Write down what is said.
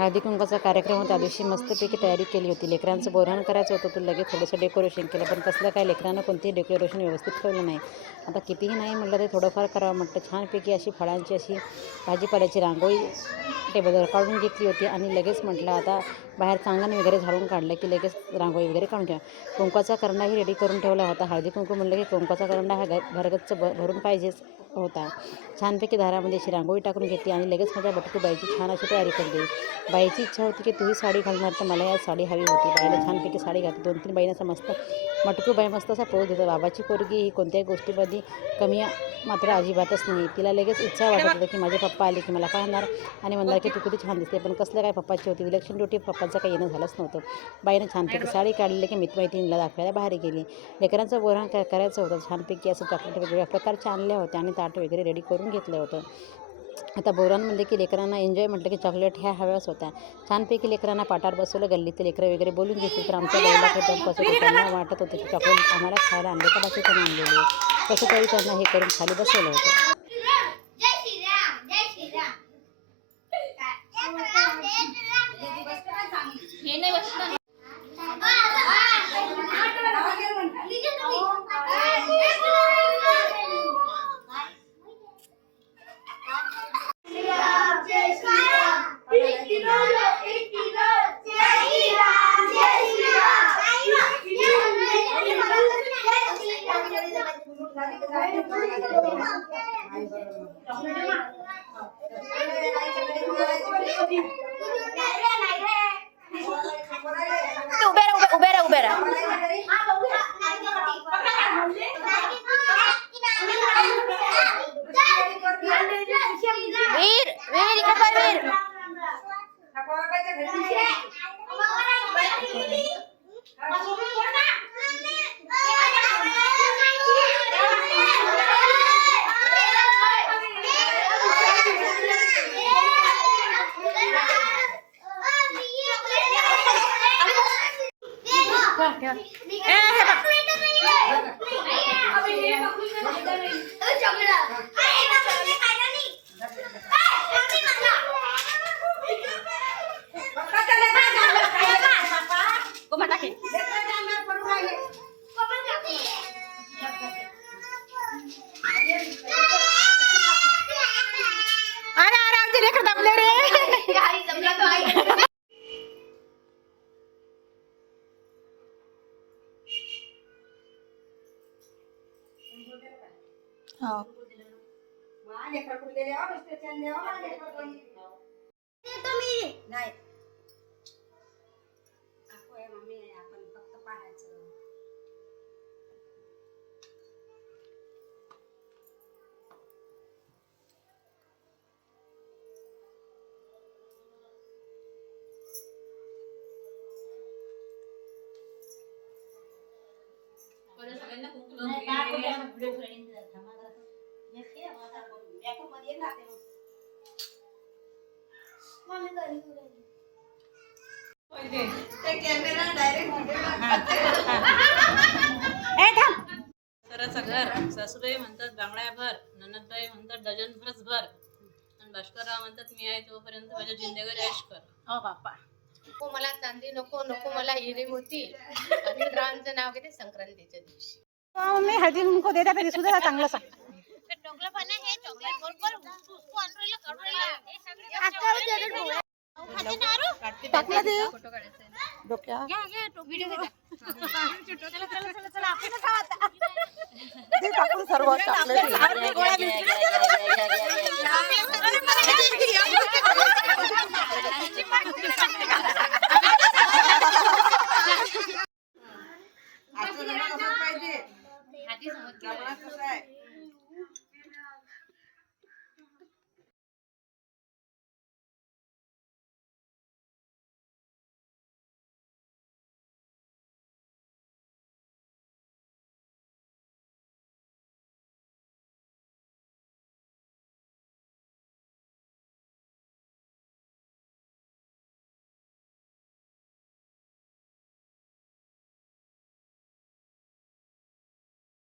हळदी कुंकाचा कार्यक्रम होता. त्या दिवशी मस्तपैकी तयारी केली होती. लेकरांचं बोरवण करायचं होतं, तर लगेच थोडंसं डेकोरेशन केलं, पण कसलं काय लेकरांना कोणतेही डेकोरेशन व्यवस्थित ठेवलं नाही. आता कितीही नाही म्हटलं तरी थोडंफार करावं म्हटलं. छानपैकी अशी फळांची अशी भाजीपाल्याची रांगोळी टेबलवर काढून घेतली होती आणि लगेच म्हटलं आता बाहेर चांगलं वगैरे झाडून काढलं की लगेच रांगोळी वगैरे काढून ठेवा. कुंकवाचा करंडाही रेडी करून ठेवला होता. हळदी कुंकू म्हणलं की कुंकवाचा करंडा हा घरगच्च भरून पाहिजेच होता. छानपैकी दारामध्ये अशी रांगोळी टाकून घेतली आणि लगेच माझ्या बटकू बाईची छान अशी तयारी केली. बाईची इच्छा होती की तूही साडी घालणार, तर मला या साडी हवी होती. बाईला छानपैकी साडी घातली. 2-3 बाईनं असं मस्त मटकू बाई मस्त असा पोज देतो. बाबाची पोरगी ही कोणत्याही गोष्टीमध्ये कमी मात्र अजिबातच नाही. तिला लगेच इच्छा वाटत होतं की माझे पप्पा आले की मला पाहणार आणि म्हणणार की तू किती छान दिसते, पण कसलं काय पप्पाची होती इलेक्शन ड्युटी, पप्पाचं काही येणं झालंच नव्हतं. बाईनं छानपैकी साडी काढली की मित्रमैत्रिणीला दाखवायला बाहेर गेली. लेकरांचं बोरवण करायचं होतं. छानपैकी असं चॉकलेट वेगवेगळ्या प्रकारचे आणले होते आणि ताट वगैरे रेडी करून घेतलं होतं. आता बोरवण म्हणले की लेकरांना एन्जॉय म्हटलं की चॉकलेट ह्या हव्याच होत्या. छानपैकी लेकरांना पाटावर बसवलं. गल्लीत लेकरं वगैरे बोलून घेतली, तर आमच्या बाईला काही दम कसं होतं. त्यांना वाटत होतं की चॉकलेट आम्हाला खायला आणले का बाकी त्यांना आणलेले, कसं तरी त्यांना हे करून खाली बसवलं होतं. उभे राहा. वीर इकडे पाय वीर. सराचं घर सासूबाई म्हणतात बांगड्याभर, ननदबाई म्हणतात डझन भरच भर, आणि भास्करराव म्हणतात मी आहे तोपर्यंत माझ्या जिंदगीवर ऐश कर. हो बाप्पा. नको मला चांदी, नको नको मला हिरे मोती. आणि रामचं नाव घेते संक्रांतीच्या दिवशी. मी हळदी कुंकू देता तरी सुद्धा चांगलं सांग. हे चॉकलेट बरोबर उसको आणलेलं काढलेलं हे सगळे टाकलं दे फोटो काढायचे. डोक्या घ्या व्हिडिओ घ्या. चला आपण आता ते टाकून सर्व चॉकलेट